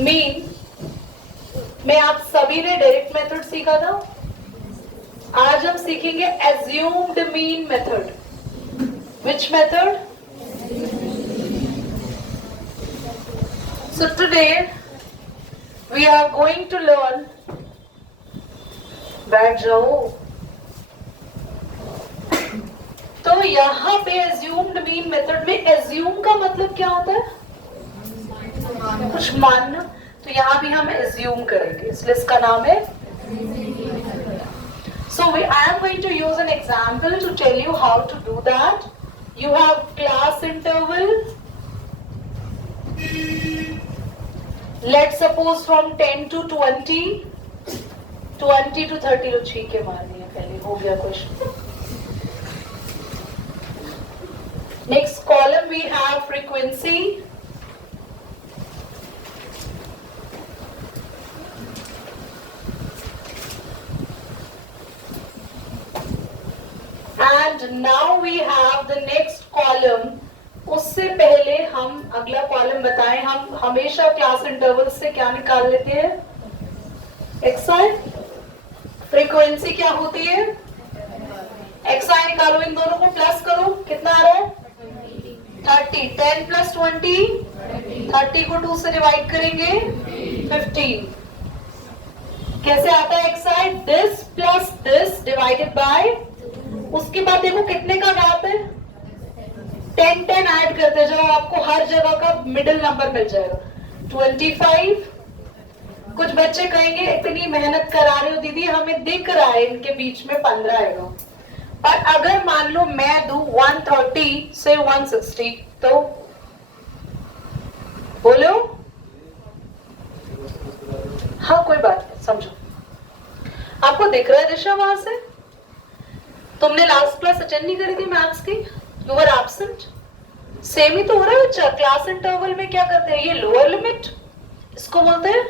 Mean में आप सभी ने डायरेक्ट मेथड सीखा था। आज हम सीखेंगे assumed mean method. Which method? So today we are going to learn, बैठ जाओ। तो यहाँ पे एज्यूम्ड मीन मेथड में एज्यूम का मतलब क्या होता है? कुछ मानना। तो यहाँ भी हम एज्यूम करेंगे, इसलिए इसका नाम है। So I am going to use an example to tell you how to do that. You have class interval. Let's suppose from 10 to 20, 20 to 30 तो ठीक है मारनी है, पहले हो गया question. Next column we have frequency. And now we have the next column. उससे पहले हम अगला कॉलम बताएं। हम हमेशा क्लास इंटरवल से क्या निकाल लेते हैं? एक्सआई। फ्रीक्वेंसी क्या होती है? एक्सआई निकालो, इन दोनों को प्लस करो, कितना आ रहा है? 30। 10 प्लस 20, 30 को 2 से डिवाइड करेंगे 15। कैसे आता है XI? This plus this divided by, उसके बाद देखो कितने का गैप है? 10 10 ऐड करते जाओ, आपको हर जगह का मिडिल नंबर मिल जाएगा। 25। कुछ बच्चे कहेंगे इतनी मेहनत करा रहे हो दीदी, हमें दिख रहा है इनके बीच में 15 आएगा। पर अगर मान लो मैं दूं 130 से 160 तो बोलो। हाँ कोई बात नहीं, समझो। आपको दिख रहा है दिशा वहां से? तुमने लास्ट क्लास अटेंड नहीं करी थी मैथ्स की? You were absent. सेम ही तो हो रहा है बच्चा। क्लास इंटरवल में क्या करते हैं? ये लोअर लिमिट, इसको बोलते हैं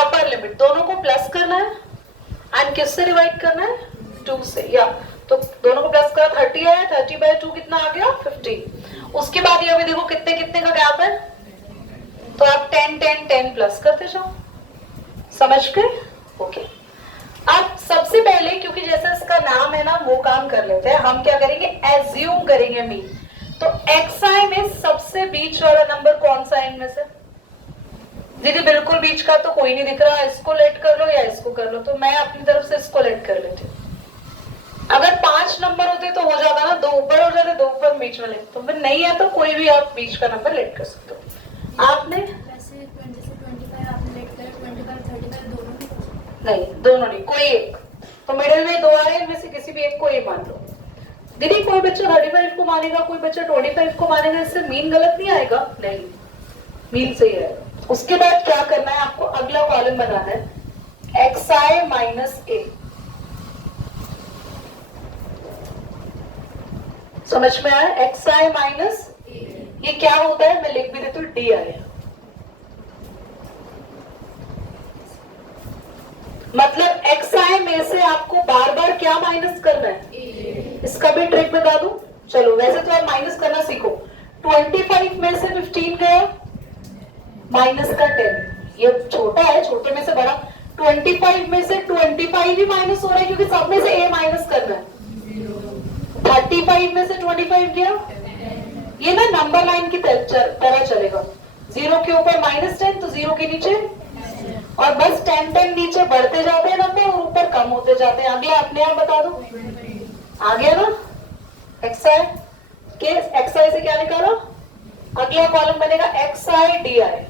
अपर लिमिट। दोनों को प्लस करना है एंड किससे डिवाइड करना है? 2 से। या तो दोनों को प्लस करा, 30 आया, 30 बाय 2 कितना आ गया? 15। उसके बाद ये अभी देखो कितने कितने का गैप है, तो आप 10 10 10 प्लस करते जाओ। समझ गए? ओके। अब सबसे पहले, क्योंकि जैसे इसका नाम है ना, वो काम कर लेते हैं। हम क्या करेंगे? एज्यूम करेंगे मीन। तो एक्सआई में सबसे बीच वाला नंबर कौन सा है इनमें से? दीदी बिल्कुल बीच का तो कोई नहीं दिख रहा, इसको लेट कर लो या इसको कर लो। तो मैं अपनी तरफ से इसको लेट कर लेती हूँ। अगर 5 नंबर होते तो हो जाता ना, 2 ऊपर हो जाते, 2 ऊपर बीच में लेते। तो फिर नहीं है तो कोई भी आप बीच का नंबर लेट कर सकते हो। आपने नहीं, दोनों नहीं, कोई एक। तो मिडिल में 2 आ रहे हैं, इनमें से किसी भी एक को ये मान लो। दीदी कोई बच्चा 35 को मानेगा, कोई बच्चा 25 को मानेगा, इससे मीन गलत नहीं आएगा? नहीं, मीन सही आएगा। उसके बाद क्या करना है आपको? अगला कॉलम बनाना है एक्सआई माइनस ए। समझ में आया? एक्सआई माइनस ये क्या होता है? मैं लिख भी देती हूँ, डी आई। मतलब एक्सआई में से आपको बार बार क्या माइनस करना है? इसका भी ट्रिक बता दूं? चलो, वैसे तो आप माइनस करना सीखो। 25 में से 15 गया, माइनस का 10। ये छोटा है, छोटे में से बड़ा। 25 में से 25 ही माइनस हो रहा है, क्योंकि सब में से ए माइनस करना है। 35 में से 25 गया, ये ना नंबर लाइन की तरह चलेगा। 0 के ऊपर -10, तो 0 के नीचे, और बस 10 10 नीचे बढ़ते जाते हैं नंबर और ऊपर कम होते जाते हैं। अगला अपने आप बता दो। आ गया ना? एक्सआई के एक्सआई से क्या निकाला? अगला कॉलम बनेगा X I D I.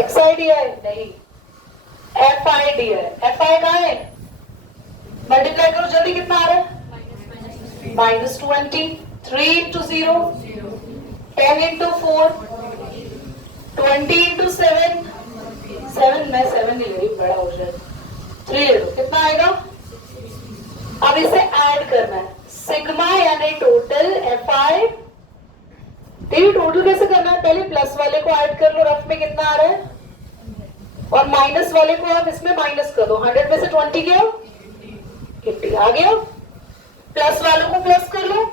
X I D I नहीं, F I D I. F I कहाँ है? मल्टीप्लाई करो जल्दी, कितना आ रहा है? -20। 3 into 0, 10 into 4, 20 into 7, 7 मैं 7 नहीं ले रही, बड़ा हो जाए। 3 ले लो, कितना आएगा? अब इसे ऐड करना है। सिग्मा यानी टोटल एफ आई। टोटल कैसे करना है? पहले प्लस वाले को ऐड कर लो, रफ में कितना आ रहा है, और माइनस वाले को आप इसमें माइनस कर दो। 100 में से 20 गया, 80 आ गया। प्लस वालों को प्लस कर लो,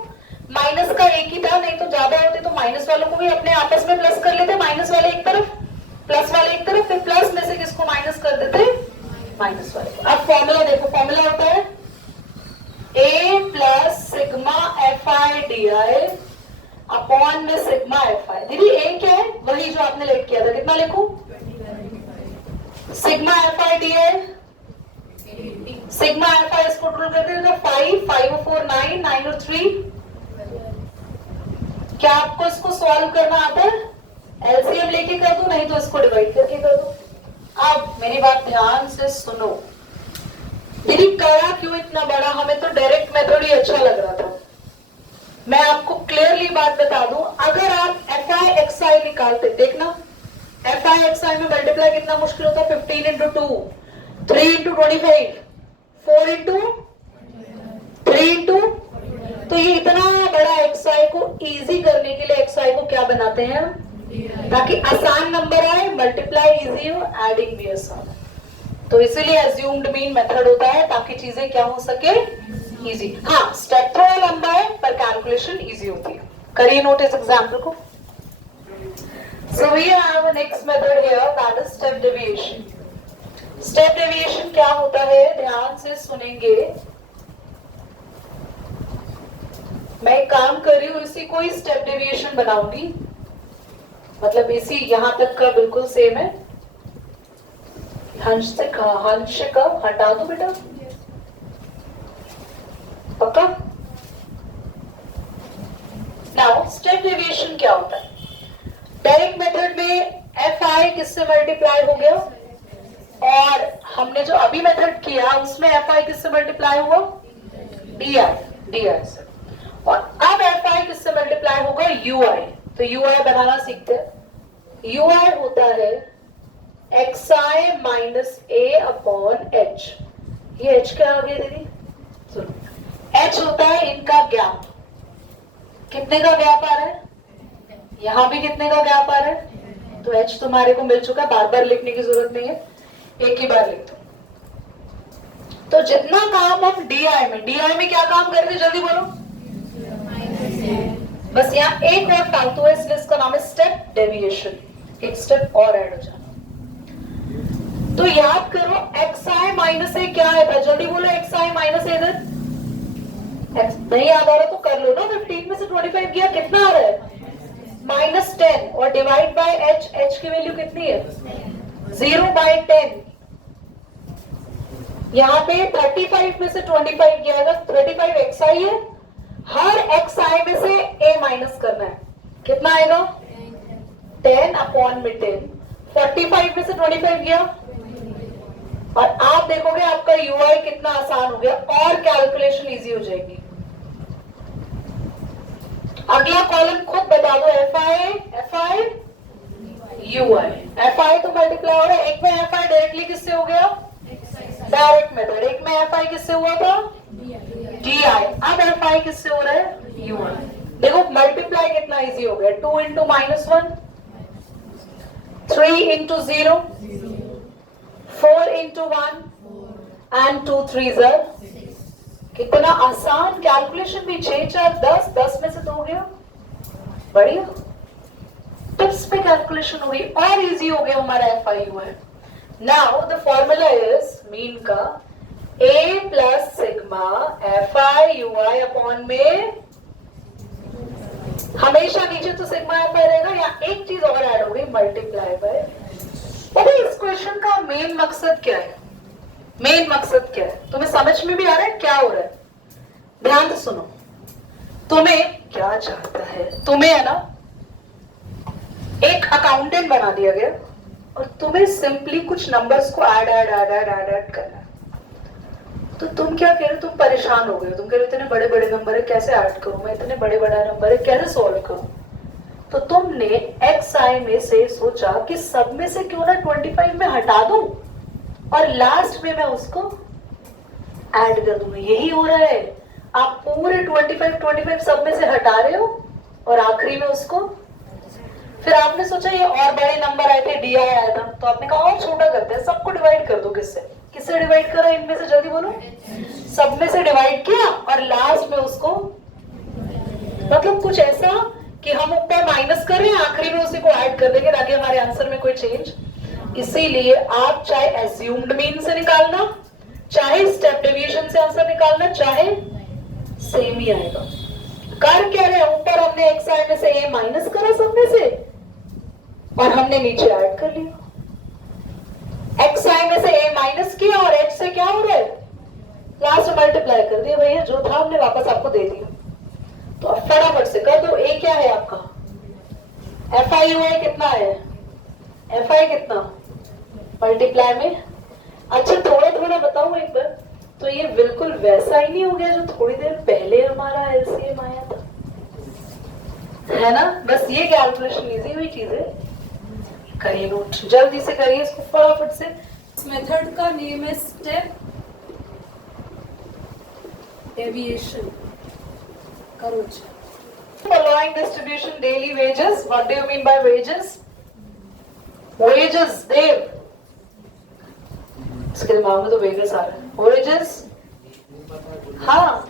माइनस का एक ही था, नहीं तो ज्यादा होते तो माइनस वालों को भी अपने आपस में प्लस कर लेते, माइनस वाले एक तरफ, प्लस वाले एक तरफ, फिर प्लस में से किसको माइनस कर देते, माइनस वाले को। अब फॉर्मूला देखो, फॉर्मूला होता है a plus sigma F I D I upon में सिग्मा एफ आई। दीदी a क्या है, वही जो आपने लेट किया था, कितना लिखूं, sigma F I D I, sigma F आई इसको टोटल करते हैं तो 5, 5 और 4 9, 9 और 3। क्या आपको इसको सॉल्व करना आता है, एलसीएम लेके कर दूं, नहीं तो इसको डिवाइड करके कर दूं। अब मेरी बात ध्यान से सुनो, दीदी करा क्यों इतना बड़ा, हमें तो डायरेक्ट मेथड ही अच्छा लग रहा था। मैं आपको क्लियरली बात बता दूं, अगर आप एफ आई एक्स आई निकालते, देखना एफ आई एक्स आई में मल्टीप्लाई कितना मुश्किल होता है, 15 इंटू 2, 3 इंटू 25, 4 इंटू 3 इंटू, तो ये इतना बड़ा एक्स आई को इजी करने के लिए एक्स आई को क्या बनाते हैं, ताकि आसान नंबर आए, मल्टीप्लाई इजी हो, एडिंग भी आसान। तो इसीलिए अज्यूम्ड मीन मेथड होता है, ताकि चीजें क्या हो सके, इजी। हाँ, स्टेप थोड़ा लंबा है पर कैलकुलेशन इजी होती है। करिए नोट इस एग्जाम्पल को। So we have a next method here, that is step deviation. Step deviation क्या होता है, ध्यान से सुनेंगे। मैं एक काम कर रही हूं, इसी को ही स्टेप डेविएशन बनाऊंगी, मतलब इसी यहां तक का बिल्कुल सेम है। हंस का हटा दो बेटा, पक्का। नाउ स्टेप डेविएशन क्या होता है, डायरेक्ट मेथड में एफ आई किससे मल्टीप्लाई हो गया, और हमने जो अभी मेथड किया उसमें एफ आई किससे मल्टीप्लाई हुआ, डी आई से, और अब एफ आई किससे मल्टीप्लाई होगा, यू आई। तो यू आई बनाना सीखते हैं। यू आई होता है एक्स आई माइनस ए अपॉन एच। ये एच क्या आ गया दीदी, सुनो, एच होता है इनका गैप। कितने का गैप आ रहा है, यहां भी कितने का गैप आ रहा है, तो एच तुम्हारे को मिल चुका, बार बार लिखने की जरूरत नहीं है, एक ही बार लिख दो। तो जितना काम हम डीआई में क्या काम कर रहे थे, जल्दी बोलो, बस यहाँ एक और फालतू है, इसलिए इसका नाम है स्टेप डेविएशन, एक स्टेप और ऐड हो जाना। तो याद करो एक्स आई माइनस ए क्या है, जल्दी बोलो, एक्स आई माइनस ए इधर, नहीं याद आ रहा तो कर लो ना, 15 में से 25 गया, कितना आ रहा है, -10, और डिवाइड बाय एच, एच की वैल्यू कितनी है, 0/10। यहाँ पे 35 में से 25 गया है, 35 एक्स आई है, हर एक्स आई में से ए माइनस करना है, कितना आएगा, 10 अपॉन में 10, 45 में से 25 गया, और आप देखोगे आपका यूआई कितना आसान हो गया, और कैलकुलेशन इजी हो जाएगी। अगला कॉलम खुद बता दो, F I UI. F I तो मल्टीप्लाई हो रहा है, एक में एफ आई डायरेक्टली किससे हो गया, डायरेक्ट मेथड, एक में एफ आई किससे हुआ था, डी आई, अब एफ आई किससे हो रहा है, यू आई। देखो मल्टीप्लाई कितना इजी हो गया, 2 into -1, 3 into 0, 4 into 1 and 2 3 are, कितना आसान कैलकुलेशन भी, 6 4 10, 10 में से 2 गया, बढ़िया। टिप्स पे कैलकुलेशन हो गई और इजी हो गया हमारा F I U I. Now the formula is mean का A plus sigma F I U I upon में, हमेशा नीचे तो सिग्मा एफ आई रहेगा, या एक चीज और ऐड हो गई, मल्टीप्लाई बाय। अरे इस क्वेश्चन का मेन मकसद क्या है, मेन मकसद क्या है, तुम्हें समझ में भी आ रहा है क्या हो रहा है, ध्यान से सुनो। तुम्हें क्या चाहता है, तुम्हें है ना एक अकाउंटेंट बना दिया गया, और तुम्हें सिंपली कुछ नंबर्स को ऐड करना है। तो तुम क्या कह रहे हो, तुम परेशान हो गए, तुम कह रहे हो इतने बड़े बड़े नंबर है कैसे ऐड करूं, मैं इतने बड़े बड़ा नंबर है कैसे सॉल्व करूं। तो तुमने एक्स आई में से सोचा कि सब में से क्यों ना 25 में हटा दूं, और लास्ट में मैं उसको ऐड कर दूंगा। यही हो रहा है, आप पूरे 25 सब में से हटा रहे हो, और आखिरी में उसको, फिर आपने सोचा ये और बड़े नंबर आए थे, डी आई आया था, तो आपने कहा और छोटा करते हैं, सबको डिवाइड कर दो। किससे डिवाइड करा, इनमें से जल्दी बोलो, सब में से डिवाइड किया, और लास्ट में उसको, मतलब कुछ ऐसा कि हम ऊपर माइनस कर रहे हैं, आखिरी में उसी को ऐड कर देंगे ताकि हमारे आंसर में कोई चेंज। इसीलिए आप चाहे एज्यूम्ड मीन से निकालना, चाहे स्टेप डेविएशन से आंसर निकालना, चाहे सेम ही आएगा। कर क्या रहे, ऊपर हमने एक्स आई में से ए माइनस करा सब में से और हमने नीचे ऐड कर लिया। एक्स आई में से ए माइनस किया और एच से क्या हो रहा है, लास्ट मल्टीप्लाई कर दिया भैया, जो था हमने वापस आपको दे दिया। तो अब फटाफट से कर दो, ए क्या है आपका, एफ आई यू है कितना है, एफ आई कितना मल्टीप्लाई में। अच्छा थोड़ा थोड़ा बताऊं एक बार, तो ये बिल्कुल वैसा ही नहीं हो गया जो थोड़ी देर पहले हमारा एलसीएम आया था, है ना। बस ये कैलकुलेशन इजी हुई चीजें। करिए नोट, जल्दी से करिए इसको फटाफट से। इस मेथड का नेम है स्टेप डेविएशन। करो Following distribution daily wages. What do you mean by wages? Wages, Dev. इसके दिमाग में तो wages आ रहा है। Wages, हाँ,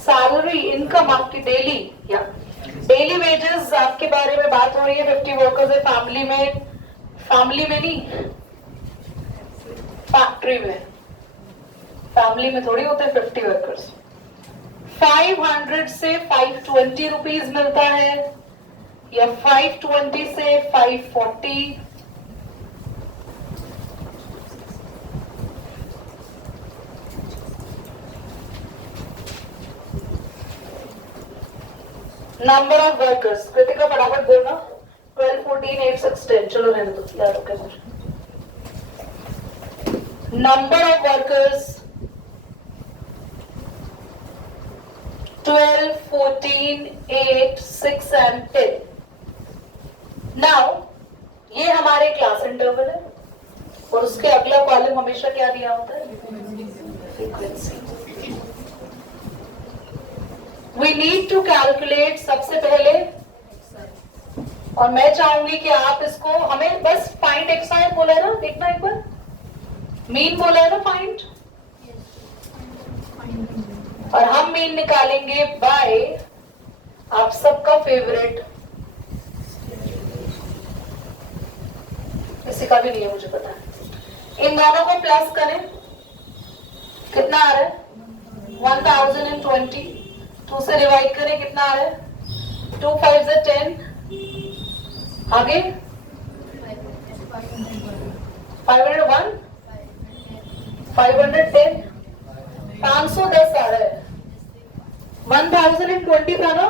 सैलरी, इनकम आपकी डेली, या डेली वेजेस आपके बारे में बात हो रही है। 50 वर्कर्स है फैमिली में नहीं, फैक्ट्री में, फैमिली में थोड़ी होते हैं 50 वर्कर्स। 500 से 520 रुपीज मिलता है, या 520 से 540, नंबर ऑफ वर्कर्स, कृतिका फटाफट बोलना, 12, 14, 8, 6, 10, चलो रहने दो, याद रखे मुझे। Number of workers 12, 14, 8, 6 and 10. Now ये हमारे क्लास इंटरवल है और उसके अगला कॉलम हमेशा क्या दिया होता है, frequency. We need to calculate सबसे पहले, और मैं चाहूंगी कि आप इसको, हमें बस फाइंड एक्स आई बोला है ना, देखना एक बार, मीन बोला है ना फाइंड, और हम मीन निकालेंगे बाय आप सबका फेवरेट, किसी का भी नहीं है मुझे पता है। इन दोनों को प्लस करें, कितना आ रहा है 1020, 2 से डिवाइड करें कितना आ रहा है 2 5 से 10, आगे 501, 510, 510 आ रहा है, 1020 था ना,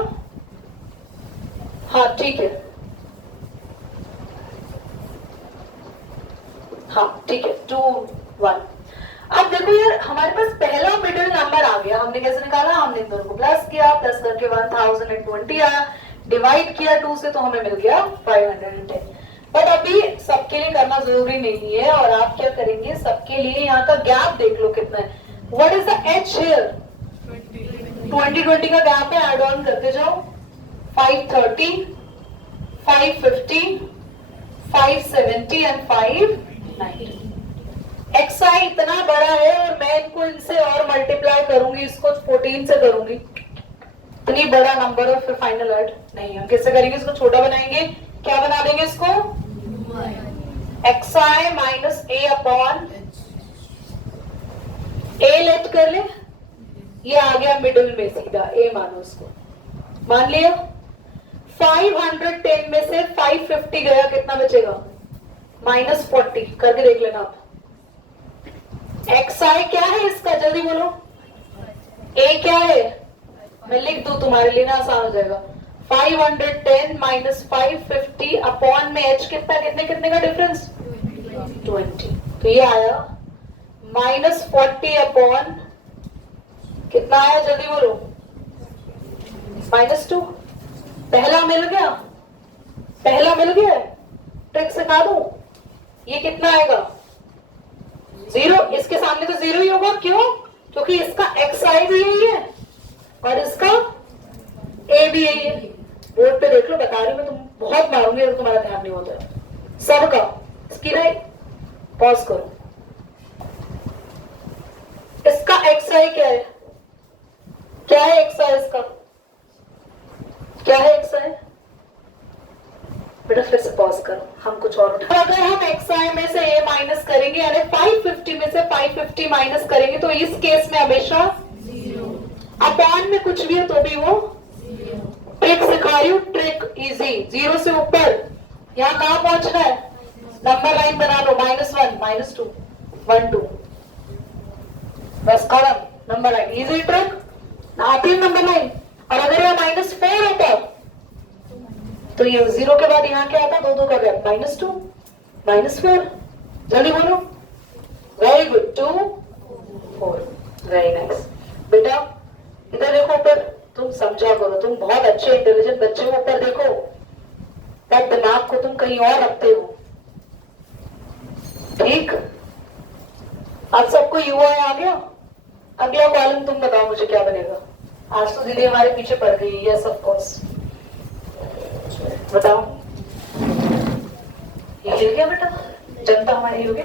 हाँ ठीक है, हाँ ठीक है 2 1। अब देखो यार हमारे पास पहला मिडिल नंबर आ गया, हमने कैसे निकाला, हमने इन दोनों को प्लस किया, प्लस करके 1020 आया, डिवाइड किया 2 से तो हमें मिल गया 510। बट अभी सबके लिए करना जरूरी नहीं है, और आप क्या करेंगे, सबके लिए यहाँ का गैप देख लो कितना है। What is the H here, 20 का गैप है, ऐड ऑन करते जाओ, 530, 550, 570 एंड 590। एक्स आई इतना बड़ा है और मैं इनको इनसे और मल्टीप्लाई करूंगी, इसको 14 से करूंगी, इतनी बड़ा नंबर और फिर फाइनल ऐड नहीं, हम कैसे करेंगे, इसको छोटा बनाएंगे, क्या बना देंगे इसको, एक्स आई माइनस ए अपॉन ए, लेट कर ले, ये आ गया मिडिल में सीधा, ए मानो उसको, मान लिया। 510 में से 550 गया, कितना बचेगा, -40, करके देख लेना आप। एक्स आई क्या है इसका, जल्दी बोलो, ए क्या है, मैं लिख दूं तुम्हारे लिए ना, आसान हो जाएगा, 510 माइनस 550 अपॉन में एच कितना, कितने का डिफरेंस, 20, तो ये आया -40 अपॉन कितना आया, जल्दी बोलो, -2। पहला मिल गया, ट्रिक सिखा दूं, ये कितना आएगा 0, इसके सामने तो 0 ही होगा, क्यों, क्योंकि इसका एक्स आई भी यही है और इसका ए भी यही है। बोर्ड पे देख लो, बता रही मैं, तुम बहुत मारूंगी अगर तुम्हारा ध्यान नहीं होता है सबका। इसकी ना पॉज करो, इसका एक्स आई क्या है, एक्स आई इसका क्या है xi? बेटा फिर से पॉज करो, हम कुछ और उठा। अगर हम xi में से a माइनस करेंगे यानी 550 में से 550 माइनस करेंगे तो इस केस में हमेशा अपॉन में कुछ भी हो तो भी वो ट्रिक सिखा रही हूँ, ट्रिक इजी। 0 से ऊपर यहाँ कहाँ पहुंचना है, नंबर लाइन बना लो, -1 -2 1 2 बस खत्म, नंबर लाइन इजी ट्रिक आती है नंबर लाइन। और अगर यह -4 होता तो ये 0 के बाद यहाँ क्या आता, 2 2 का गैप, -2 -4, जल्दी बोलो, वेरी गुड, 2 4, वेरी नाइस। बेटा इधर देखो ऊपर, तुम समझा करो, तुम बहुत अच्छे इंटेलिजेंट बच्चे हो, ऊपर देखो, तब दिमाग को तुम कहीं और रखते हो, ठीक। अब सबको यूआई आ गया, अगला कॉलम तुम बताओ मुझे क्या बनेगा। आज तो दीदी हमारे पीछे पड़ गई, यस ऑफ कोर्स, बताओ ये हिल गया बेटा, जनता हमारी हिल गई।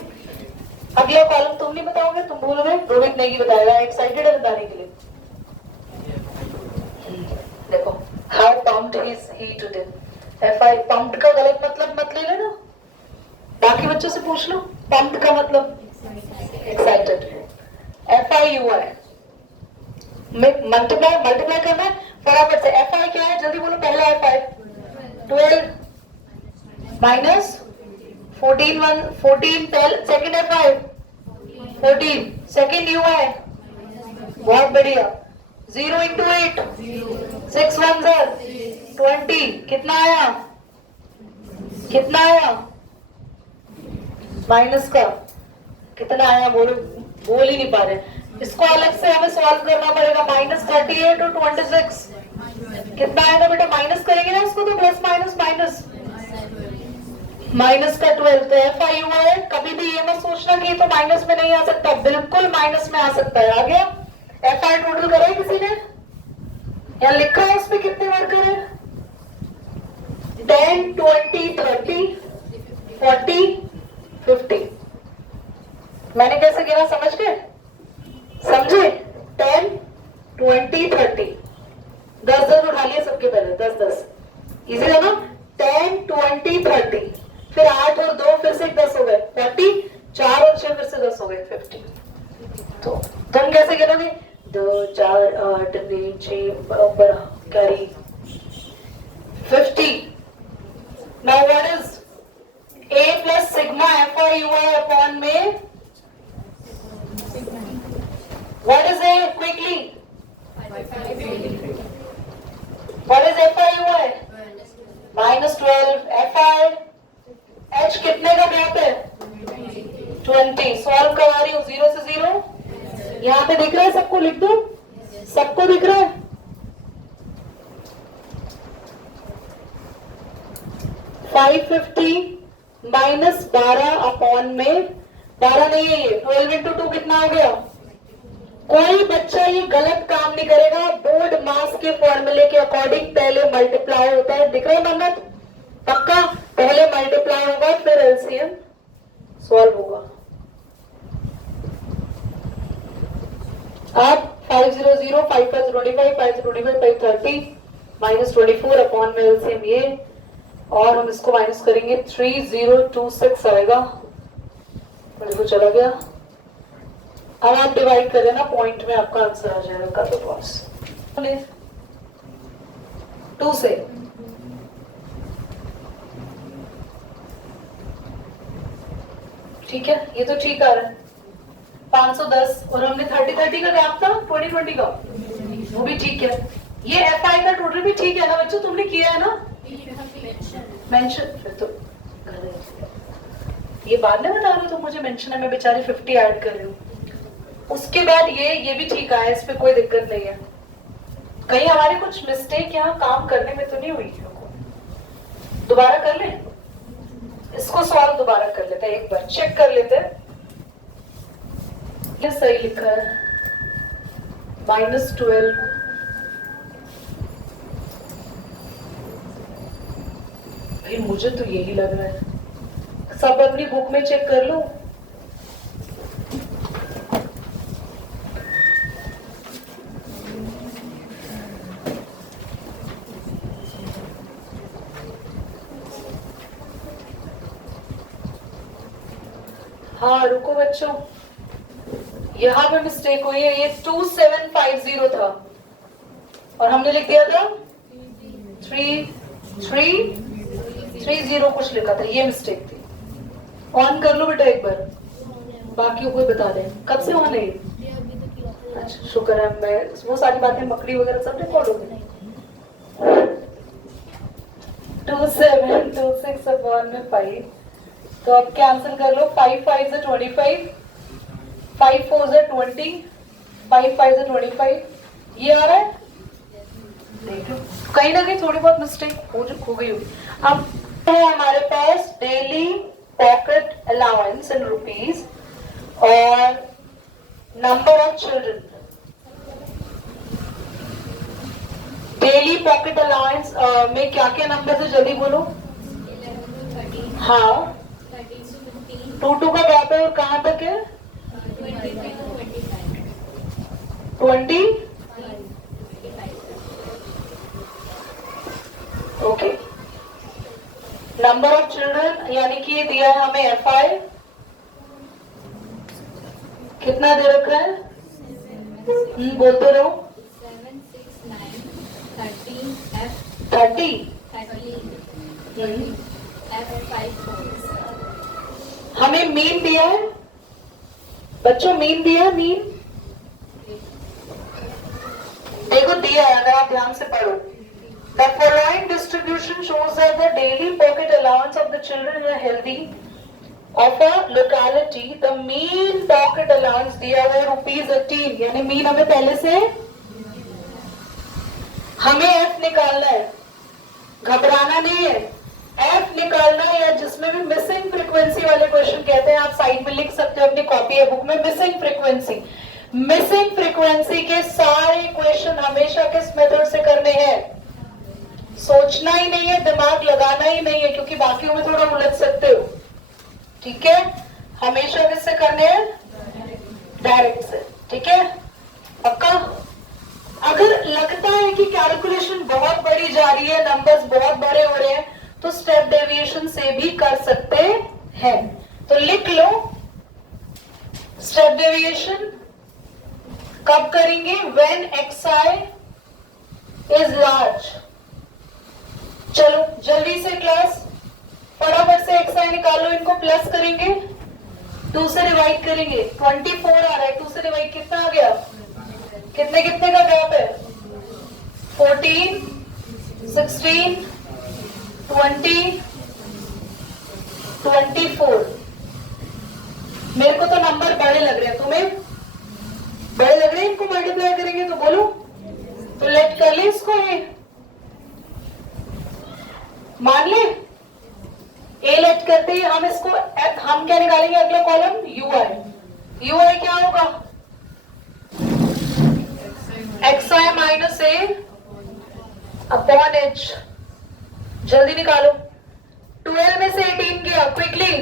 अगला कॉलम तुम नहीं बताओगे, तुम भूलोगे, रोहित नहीं बताएगा, एक्साइटेड है बताने के लिए। देखो, how pumped is he today. FI pumped का गलत मतलब मत ले लेना, बाकी बच्चों से पूछ लो, पम्प्ड का मतलब एक्साइटेड। FIUI मल्टीप्लाई करना है फटाफट से। FI क्या है जल्दी बोलो, पहला FI 12 minus 14 second FI 14, second UI, बहुत बढ़िया, 0 into 8 6 1 20, कितना आया, कितना आया, माइनस का कितना आया, बोल ही नहीं पा रहे। इसको अलग से हमें सॉल्व करना पड़ेगा, -38 और 26 कितना आएगा बेटा, माइनस करेंगे ना इसको तो प्लस माइनस माइनस, माइनस का 12। तो FIUI कभी भी ये मत सोचना कि ये तो माइनस में नहीं आ सकता, बिल्कुल माइनस में आ सकता है। आ गया। FI टोटल करा है किसी ने, या लिखा है उस पे कितने बार करे, 10 20 30 40 50। मैंने कैसे गिना समझ गए, समझे, 10 20 30, 10 10 उठा लिए सबके पहले, 10 10 इजी है ना, 10 20 30, फिर 8 और 2 फिर से 10 हो गए 40, 4 और 6 फिर से 10 हो गए 50। तो तुम कैसे गिनोगे, 2 4 8 9 6 बराबर carry 50। Now what is A plus sigma FIUI upon में, what is A quickly, what is FIUI, -12, FI H कितने का गैप है, 20, सॉल्व करवा रही हूँ 0 से 0, यहाँ पे दिख रहा है सबको, लिख दो, सबको दिख रहा है, 550 -12 अपॉन में 12 नहीं है ये, 12 into 2 कितना हो गया। कोई बच्चा ये गलत काम नहीं करेगा, बोर्ड मास के फॉर्मूले के अकॉर्डिंग पहले मल्टीप्लाई होता है, दिख रहा है मन्नत, पक्का, पहले मल्टीप्लाई होगा फिर LCM सॉल्व होगा। अब 500 5 5 25 5 25 5 30 -24 अपॉन में LCM ये, और हम इसको माइनस करेंगे 3026 आएगा, देखो चला गया। अब आप डिवाइड करें ना पॉइंट में, आपका आंसर आ जाएगा, कर दो पास 2 से, ठीक है, ये तो ठीक आ रहा है, 510, और हमने 30 30 का गैप था 20 20 का, वो भी ठीक है। ये FI का टोटल भी ठीक है ना बच्चों, तुमने किया है ना मेंशन, फिर तो ये बाद में बता रहे हो, तो मुझे मेंशन है, मैं बेचारी 50 ऐड कर रही हूँ। उसके बाद ये भी ठीक आया, इस पे कोई दिक्कत नहीं है। कहीं हमारे कुछ मिस्टेक यहाँ काम करने में तो नहीं हुई, दोबारा कर ले, इसको सॉल्व दोबारा कर लेते हैं, एक बार चेक कर लेते हैं, ये सही लिखा है, -12 भाई मुझे तो यही लग रहा है, सब अपनी बुक में चेक कर लो। हाँ रुको बच्चों, यहाँ पे मिस्टेक हुई है, ये 2750 था और हमने लिख दिया था 3330 कुछ लिखा था, ये मिस्टेक थी। ऑन कर लो बेटा एक बार, बाकी कोई बता दे कब से ऑन है ये? अच्छा शुक्र है, मैं वो सारी बातें मकड़ी वगैरह सब रिकॉर्ड हो गई। 2726/5, तो अब कैंसिल कर लो। 5 5 से 25, 5 4 से 20, 5 5 से 25, ये आ रहा है। देख लो कहीं ना कहीं थोड़ी बहुत मिस्टेक हो गई होगी। अब है हमारे पास daily pocket allowance in rupees और number of children. Daily pocket allowance में क्या क्या नंबर है जल्दी बोलो। हाँ 2 का गैप है और कहाँ तक है? 20। ओके, नंबर ऑफ चिल्ड्रन यानी कि ये दिया है हमें FI, कितना दे रखा है? बोलते रहो। 30। हमें मीन दिया है बच्चों, मीन दिया है, मीन देखो दिया है, अगर आप ध्यान से पढ़ो। The following distribution shows that the daily pocket allowance of the children in a healthy of a locality, the mean pocket allowance दिया हुआ है ₹18, यानी मीन हमें पहले से, हमें F निकालना है, घबराना नहीं है। F निकालना है, या जिसमें भी मिसिंग फ्रीक्वेंसी वाले क्वेश्चन कहते हैं, आप साइड में लिख सकते हो अपनी कॉपी या बुक में। मिसिंग फ्रीक्वेंसी के सारे क्वेश्चन हमेशा किस मेथड से करने हैं? सोचना ही नहीं है, दिमाग लगाना ही नहीं है, क्योंकि बाकियों में थोड़ा उलझ सकते हो। ठीक है, हमेशा किससे करने हैं? डायरेक्ट से। ठीक है पक्का? अगर लगता है कि कैलकुलेशन बहुत बड़ी जा रही है, नंबर्स बहुत बड़े हो रहे हैं, तो स्टेप डेविएशन से भी कर सकते हैं। तो लिख लो स्टेप डेविएशन कब करेंगे? When xi is large. चलो जल्दी से क्लास, फटाफट से xi निकालो, इनको प्लस करेंगे, 2 से डिवाइड करेंगे, 24 आ रहा है, 2 से डिवाइड कितना आ गया? कितने कितने का गैप है? 14, 16, 20, 24। मेरे को तो नंबर बड़े लग रहे हैं, तुम्हें बड़े लग रहे हैं? इनको मल्टीप्लाई करेंगे तो बोलो, तो लेट कर ले इसको, ये मान ले। ए लेट करते ही हम इसको, हम क्या निकालेंगे? अगला कॉलम ui क्या होगा? xi माइनस ए अपॉन h। जल्दी निकालो, 12 में से 18 गया, क्विकली,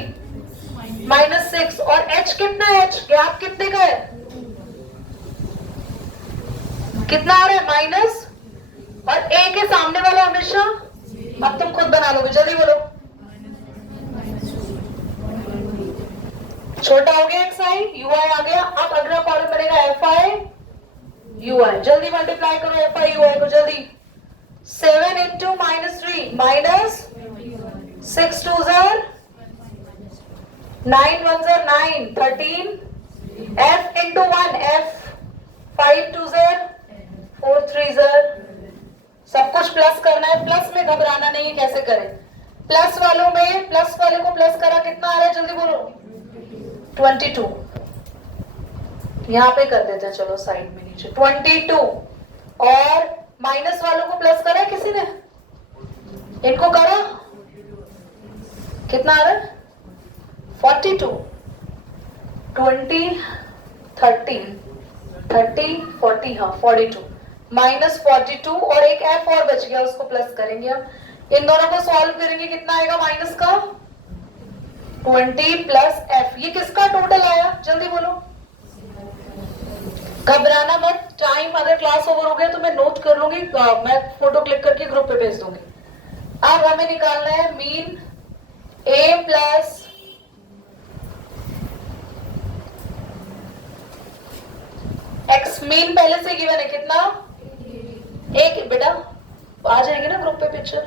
-6, और h कितना है? h गैप कितने का है? कितना आ रहा है? माइनस, और a के सामने वाला हमेशा, अब तुम खुद बना लोगे, जल्दी बोलो। छोटा हो गया xi, ui आ गया। अब अगला कॉलम बनेगा fi ui। जल्दी मल्टीप्लाई करो fi ui को, जल्दी। 7 into -3 minus 6 2s are 9 1s are 9, 13, f into 1 f, 5 2s are 4 3s are। सब कुछ प्लस करना है, प्लस में घबराना नहीं है, कैसे करें? प्लस वालों में, प्लस वाले को प्लस करा, कितना आ रहा है? जल्दी बोलो। 22। यहां पे कर देते हैं, चलो साइड में नीचे 22, और माइनस वालों को प्लस करा किसी ने? इनको करा, कितना आ रहा है? 42, 20, 30, 30, 40, हाँ 42, -42, और एक f और बच गया, उसको प्लस करेंगे। हम इन दोनों को सॉल्व करेंगे, कितना आएगा? माइनस का 20 प्लस f। ये किसका टोटल आया? जल्दी बोलो। घबराना मत, टाइम अगर क्लास ओवर हो गया तो मैं नोट कर लूंगी, मैं फोटो क्लिक करके ग्रुप पे भेज दूंगी। अब हमें निकालना है मीन a प्लस मीन पहले से गिवन है कितना, एक बेटा आ जाएगी ना ग्रुप पे पिक्चर।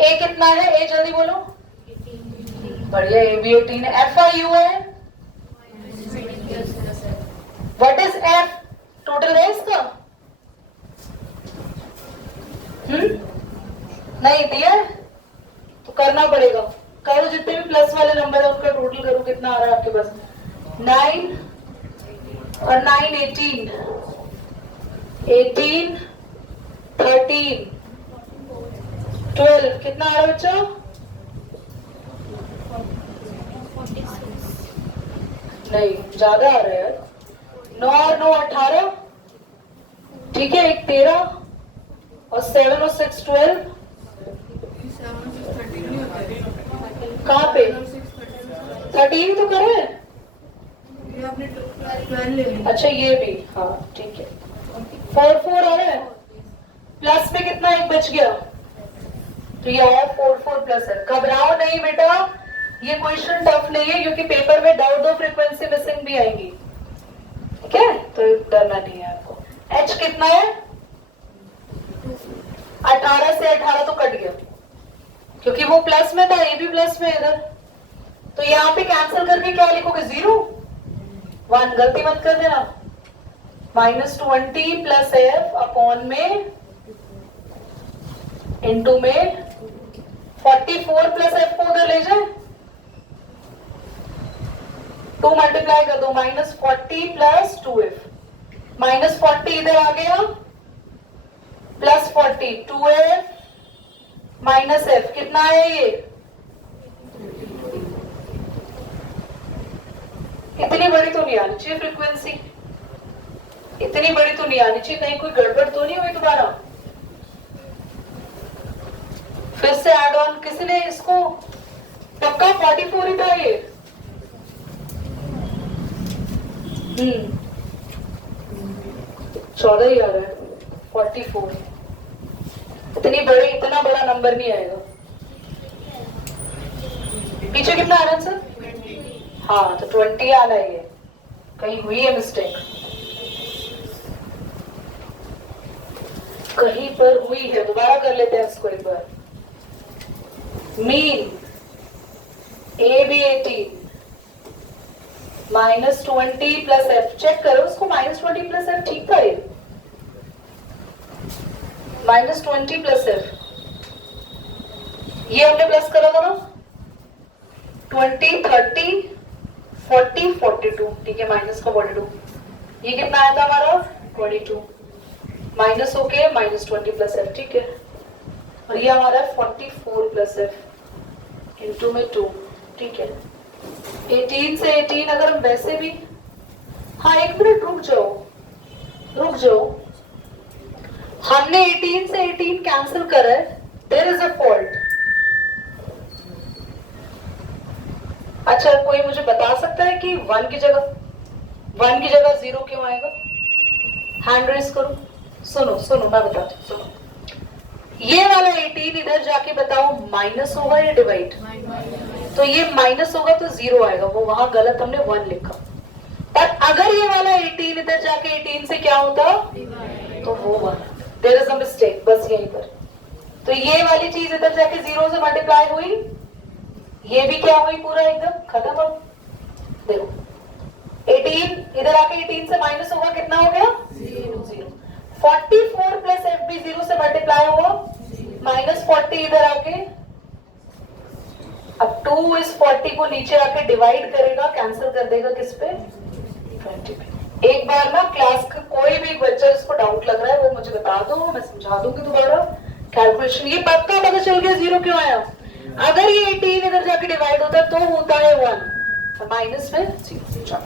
ए कितना है, ए जल्दी बोलो। बढ़िया, ए भी 18 है। एफ आई यू है, व्हाट इज एफ, टोटल है इसका? नहीं दिया है तो करना पड़ेगा। करो जितने भी प्लस वाले नंबर है उनका टोटल करो, कितना आ रहा है आपके पास? 9 और 9 18, 18 13 12, कितना आ रहा है बच्चों? नहीं ज्यादा आ रहा है यार। 9 और 9 18, ठीक है, एक 13 और 7 और 6 12। कहाँ पे 13 तो करे? अच्छा ये भी, हाँ ठीक है। 4 4 आ रहा है, प्लस में कितना एक बच गया, तो ये आया 4 4 प्लस है। घबराओ नहीं बेटा, ये क्वेश्चन टफ नहीं है क्योंकि पेपर में दो फ्रीक्वेंसी मिसिंग भी आएंगी, ठीक है, तो डरना नहीं है आपको। एच कितना है? 18 से 18 तो कट गया क्योंकि वो प्लस में था, ये भी प्लस में इधर, तो यहाँ पे कैंसिल करके क्या लिखोगे? 0 1, गलती मत कर देना। -20 प्लस एफ अपॉन में इंटू में 44 प्लस एफ को उधर ले जाए, 2 मल्टीप्लाई कर दो, -40 प्लस 2f, -40 इधर आ गया, प्लस 40 2f माइनस एफ, कितना है ये? इतनी बड़ी तो नहीं आनी चाहिए फ्रीक्वेंसी, इतनी बड़ी तो नहीं आनी चाहिए, कहीं कोई गड़बड़ तो नहीं हुई दोबारा? फिर से ऐड ऑन किसी ने इसको, पक्का 44 ही था ये? 14 ही आ रहा है, 44। इतना बड़ा नंबर नहीं आएगा। पीछे कितना आ रहा है सर? हाँ तो 20 आना है, ये कहीं हुई है मिस्टेक, कहीं पर हुई है, दोबारा कर लेते हैं इसको एक बार। Mean A B 18 -20 plus F, check करो उसको, -20 प्लस एफ ठीक था ये, -20 प्लस एफ, ये हमने प्लस करा था ना, 20 30 40 42, ठीक है, माइनस का 42, ये कितना आया था हमारा? 22, माइनस होके -20 प्लस एफ, ठीक है, और ये हमारा 44 प्लस एफ इंटू में 2, ठीक है। 18 से 18 अगर हम वैसे भी, हाँ एक मिनट रुक जाओ, हमने 18 से 18 कैंसिल करा है, देयर इज अ फॉल्ट। अच्छा कोई मुझे बता सकता है कि 1 की जगह 0 क्यों आएगा? हैंड रेस करो, सुनो मैं बताती हूँ, सुनो। ये वाला 18 इधर जाके बताओ माइनस होगा या डिवाइड? तो ये माइनस होगा तो 0 आएगा, वो वहां गलत हमने 1 लिखा। पर अगर ये वाला 18 इधर जाके 18 से क्या होता तो वो वाला, देयर इज अ मिस्टेक बस यहीं पर। तो ये वाली चीज इधर जाके 0 से मल्टीप्लाई हुई, ये भी क्या हुई, पूरा एकदम खत्म हो। देखो 18 इधर आके 18 से माइनस होगा, कितना हो गया? 0। 44 प्लस एफ भी 0 से मल्टीप्लाई होगा, -40 इधर आके, अब 2 इस 40 को नीचे आके डिवाइड करेगा, कैंसिल कर देगा किस पे? 20 पे। एक बार ना क्लास का कोई भी बच्चा जिसको डाउट लग रहा है वो मुझे बता दो, मैं समझा दूंगी दोबारा कैलकुलेशन। ये पक्का पता चल गया 0 क्यों आया? अगर ये 18 इधर जाके डिवाइड होता तो होता है 1, माइनस में 0।